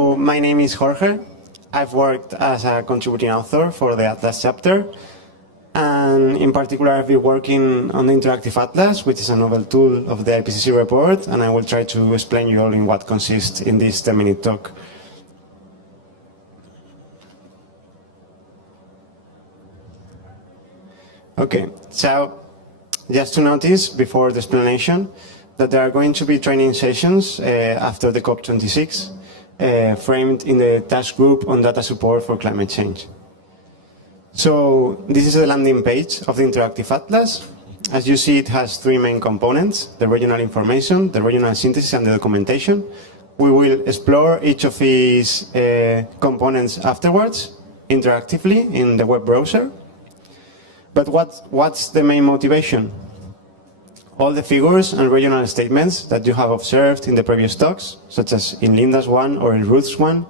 So my name is Jorge. I've worked as a contributing author for the Atlas chapter. And in particular, I've been working on the Interactive Atlas, which is a novel tool of the IPCC report. And I will try to explain you all in what consists in this 10-minute talk. Okay, so just to notice before the explanation that there are going to be training sessions after the COP26 framed in the task group on data support for climate change. So this is the landing page of the Interactive Atlas. As you see, it has three main components: the regional information, the regional synthesis, and the documentation. We will explore each of these components afterwards, interactively in the web browser. But what's the main motivation? All the figures and regional statements that you have observed in the previous talks, such as in Linda's one or in Ruth's one,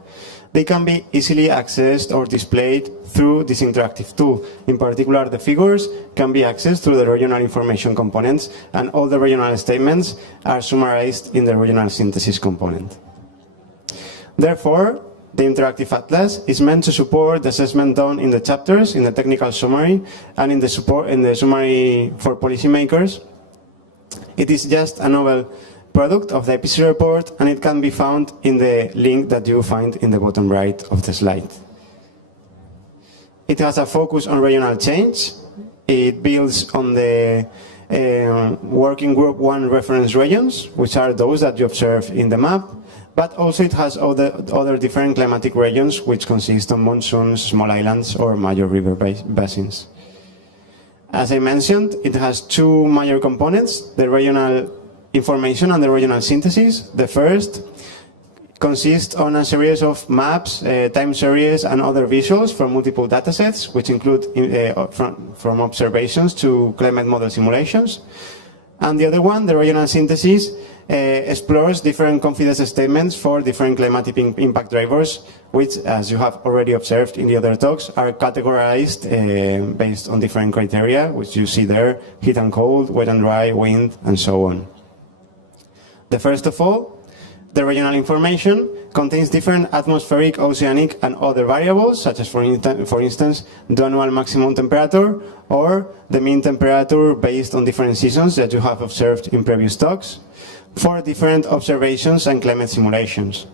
they can be easily accessed or displayed through this interactive tool. In particular, the figures can be accessed through the regional information components, and all the regional statements are summarized in the regional synthesis component. Therefore, the Interactive Atlas is meant to support the assessment done in the chapters, in the technical summary, and in the summary for policymakers. It is just a novel product of the IPCC report, and it can be found in the link that you find in the bottom right of the slide. It has a focus on regional change. It builds on the working group 1 reference regions, which are those that you observe in the map. But also it has other different climatic regions, which consist of monsoons, small islands, or major river basins. As I mentioned, it has two major components: the regional information and the regional synthesis. The first consists on a series of maps, time series, and other visuals from multiple datasets, which include from observations to climate model simulations. And the other one, the regional synthesis, explores different confidence statements for different climatic impact drivers, which, as you have already observed in the other talks, are categorized based on different criteria, which you see there: heat and cold, wet and dry, wind, and so on. The first of all, the regional information contains different atmospheric, oceanic, and other variables, such as, for instance, the annual maximum temperature or the mean temperature based on different seasons that you have observed in previous talks, for different observations and climate simulations.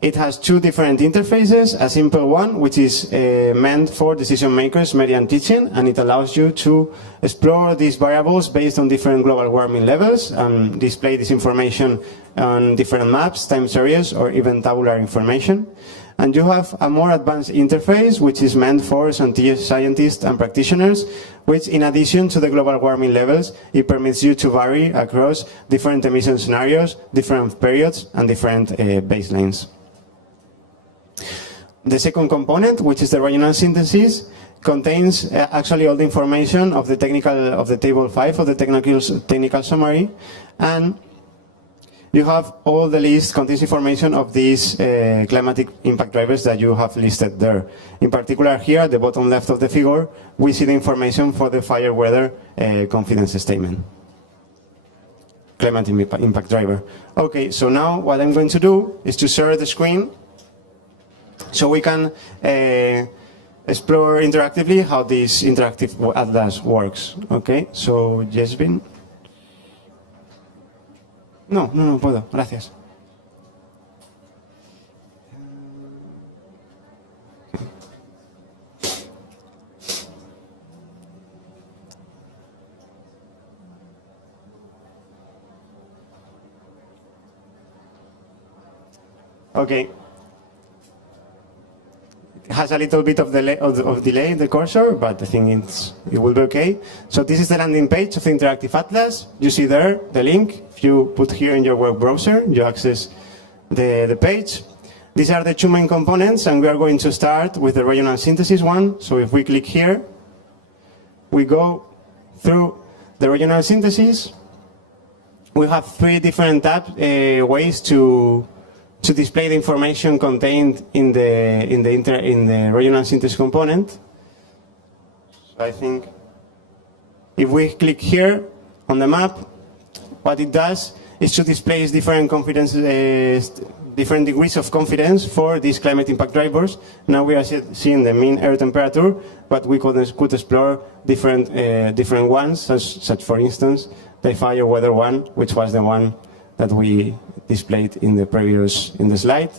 It has two different interfaces: a simple one, which is meant for decision makers median teaching, and it allows you to explore these variables based on different global warming levels and display this information on different maps, time series, or even tabular information. And you have a more advanced interface, which is meant for scientists and practitioners, which, in addition to the global warming levels, it permits you to vary across different emission scenarios, different periods, and different baselines. The second component, which is the regional synthesis, contains actually all the information of the table 5 of the technical summary, and you have all the list contains information of these climatic impact drivers that you have listed there. In particular, here at the bottom left of the figure, we see the information for the fire weather confidence statement. Climate impact driver. Okay, so now what I'm going to do is to share the screen so we can explore interactively how this interactive atlas works. Okay, so Jesvin. No puedo, gracias. Okay. It has a little bit of delay in the cursor, but I think it will be okay. So this is the landing page of the Interactive Atlas. You see there the link. If you put here in your web browser, you access the page. These are the two main components, and we are going to start with the regional synthesis one. So if we click here, we go through the regional synthesis. We have three different ways to display the information contained in the regional synthesis component. So I think if we click here on the map, what it does is to display different confidence different degrees of confidence for these climate impact drivers. Now we are seeing the mean air temperature, but we could explore different ones, such for instance, the fire weather one, which was the one that we displayed in the slide.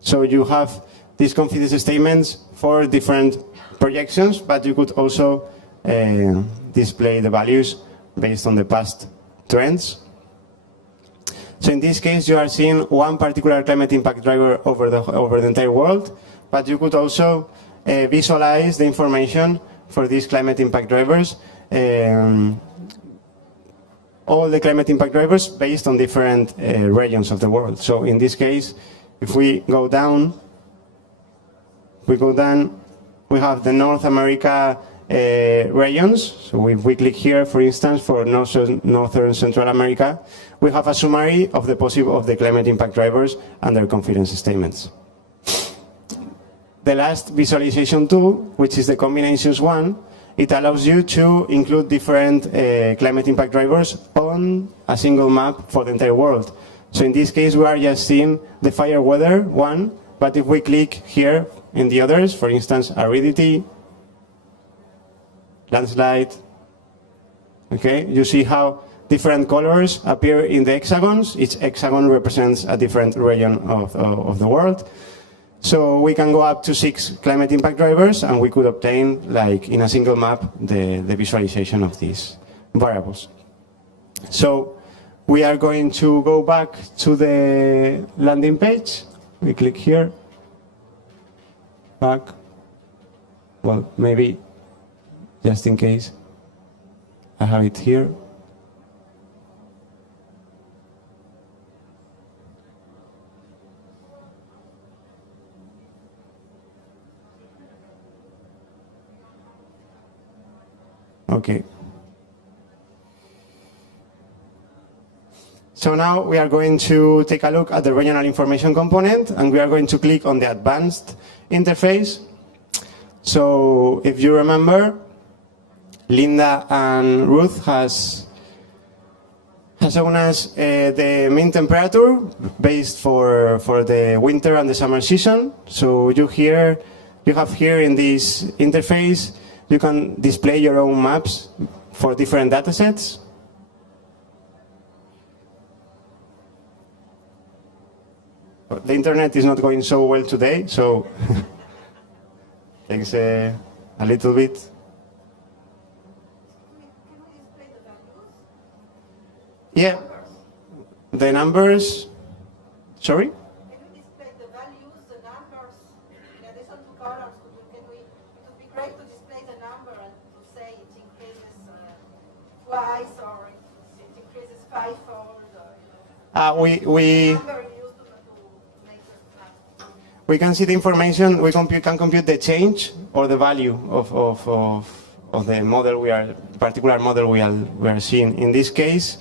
So you have these confidence statements for different projections, but you could also display the values based on the past trends. So in this case, you are seeing one particular climate impact driver over the entire world, but you could also visualize the information for these climate impact drivers, all the climate impact drivers based on different regions of the world. So in this case, if we go down, we have the North America regions. So if we click here, for instance, for Northern Central America, we have a summary of the climate impact drivers and their confidence statements. The last visualization tool, which is the combinations one, it allows you to include different climate impact drivers on a single map for the entire world. So in this case, we are just seeing the fire weather one, but if we click here in the others, for instance, aridity, landslide, okay, you see how different colors appear in the hexagons. Each hexagon represents a different region of the world. So we can go up to 6 climate impact drivers, and we could obtain, like in a single map, the visualization of these variables. So we are going to go back to the landing page. We click here, back. Well, maybe just in case I have it here. Okay. So now we are going to take a look at the regional information component, and we are going to click on the advanced interface. So if you remember, Linda and Ruth has shown us the mean temperature based for the winter and the summer season. So you have here in this interface, you can display your own maps for different data sets. The internet is not going so well today, so takes a little bit. Yeah, the numbers. Sorry? Can we display the values, the numbers, in addition to colors? It would be great to display the number and to say it increases twice or it increases fivefold. We can see the information. We can compute the change or the value of the model particular model we are seeing. In this case,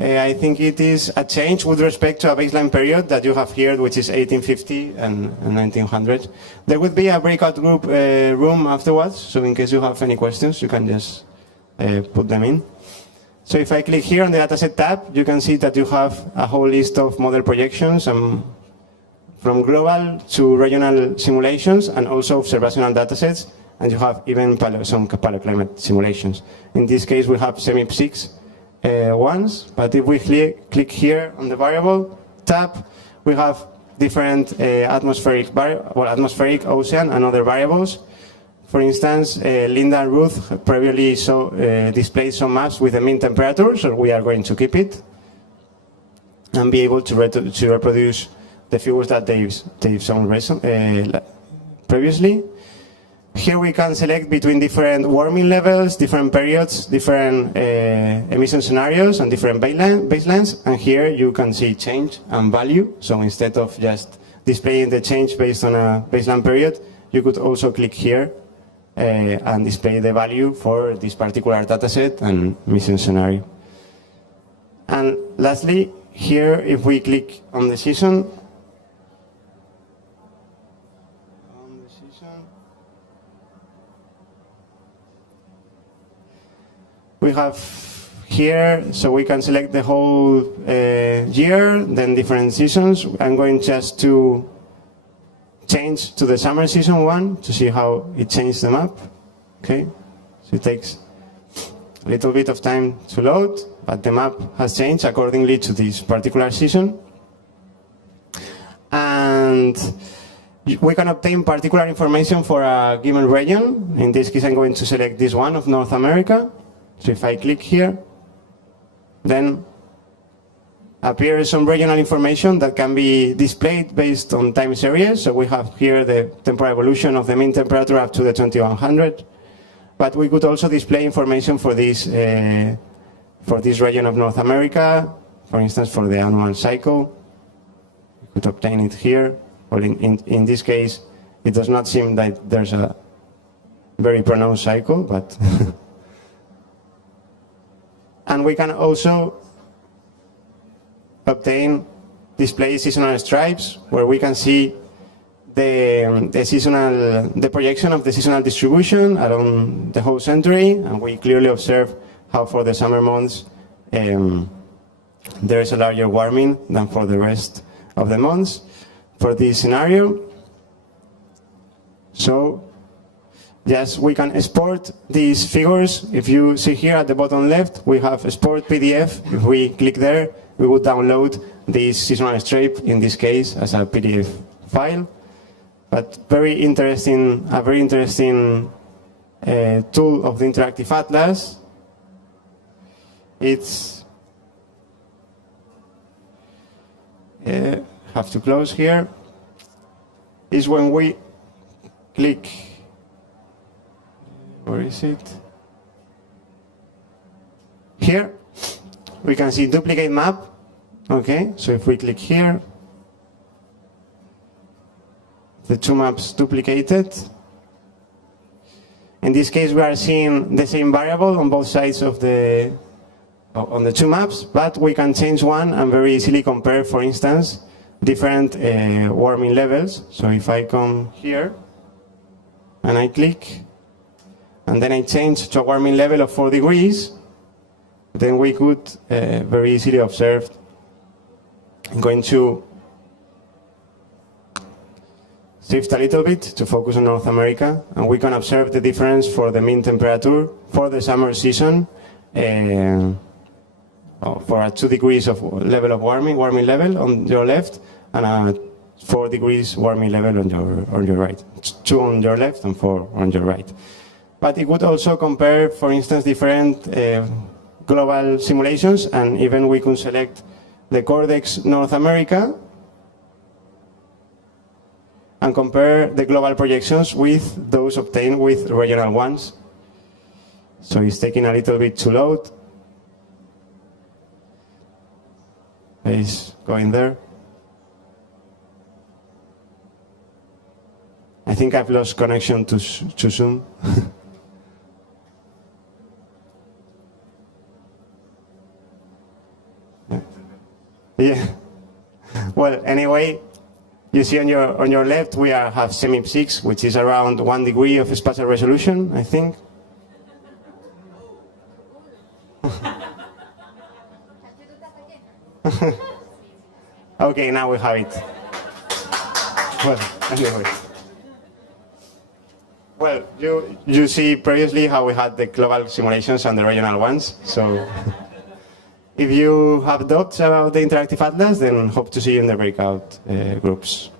I think it is a change with respect to a baseline period that you have here, which is 1850 and 1900. There would be a breakout group room afterwards, so in case you have any questions, you can just put them in. So if I click here on the dataset tab, you can see that you have a whole list of model projections from global to regional simulations, and also observational datasets, and you have even some paleoclimate simulations. In this case, we have semi-IPCC ones, but if we click here on the variable tab, we have different atmospheric, ocean, and other variables. For instance, Linda and Ruth previously displayed some maps with the mean temperature, so we are going to keep it and be able to reproduce the figures that they've shown previously. Here we can select between different warming levels, different periods, different emission scenarios, and different baselines. And here you can see change and value. So instead of just displaying the change based on a baseline period, you could also click here and display the value for this particular dataset and emission scenario. And lastly, here if we click on the season, we have here, so we can select the whole year, then different seasons. I'm going just to change to the summer season one to see how it changed the map. Okay, so it takes a little bit of time to load, but the map has changed accordingly to this particular season. And we can obtain particular information for a given region. In this case, I'm going to select this one of North America. So if I click here, then appears some regional information that can be displayed based on time series. So we have here the temporal evolution of the mean temperature up to the 2100. But we could also display information for this region of North America, for instance, for the annual cycle. We could obtain it here. Well, in this case, it does not seem that there's a very pronounced cycle, but and we can also display seasonal stripes, where we can see the projection of the seasonal distribution around the whole century, and we clearly observe how for the summer months there is a larger warming than for the rest of the months for this scenario. So yes, we can export these figures. If you see here at the bottom left, we have export PDF. If we click there, we would download this seasonal stripe, in this case, as a PDF file. But a very interesting tool of the Interactive Atlas. It's have to close here. Is when we click. Where is it? Here, we can see duplicate map. Okay, so if we click here, the two maps duplicated. In this case, we are seeing the same variable on both sides of the two maps, but we can change one and very easily compare, for instance, different warming levels. So if I come here and I click, and then I change to a warming level of 4 degrees, then we could very easily observe. I'm going to shift a little bit to focus on North America, and we can observe the difference for the mean temperature for the summer season for a 2 degrees of level of warming level on your left, and a 4 degrees warming level on your right. 2 on your left and 4 on your right. But it would also compare, for instance, different global simulations, and even we could select the Cordex North America and compare the global projections with those obtained with regional ones. So it's taking a little bit to load. It's going there. I think I've lost connection to Zoom. Yeah. Well, anyway, you see on your left we have semi-6, which is around 1 degree of spatial resolution, I think. Okay, now we have it. Well, anyway. Well, you see previously how we had the global simulations and the regional ones. So if you have doubts about the Interactive Atlas, then hope to see you in the breakout groups.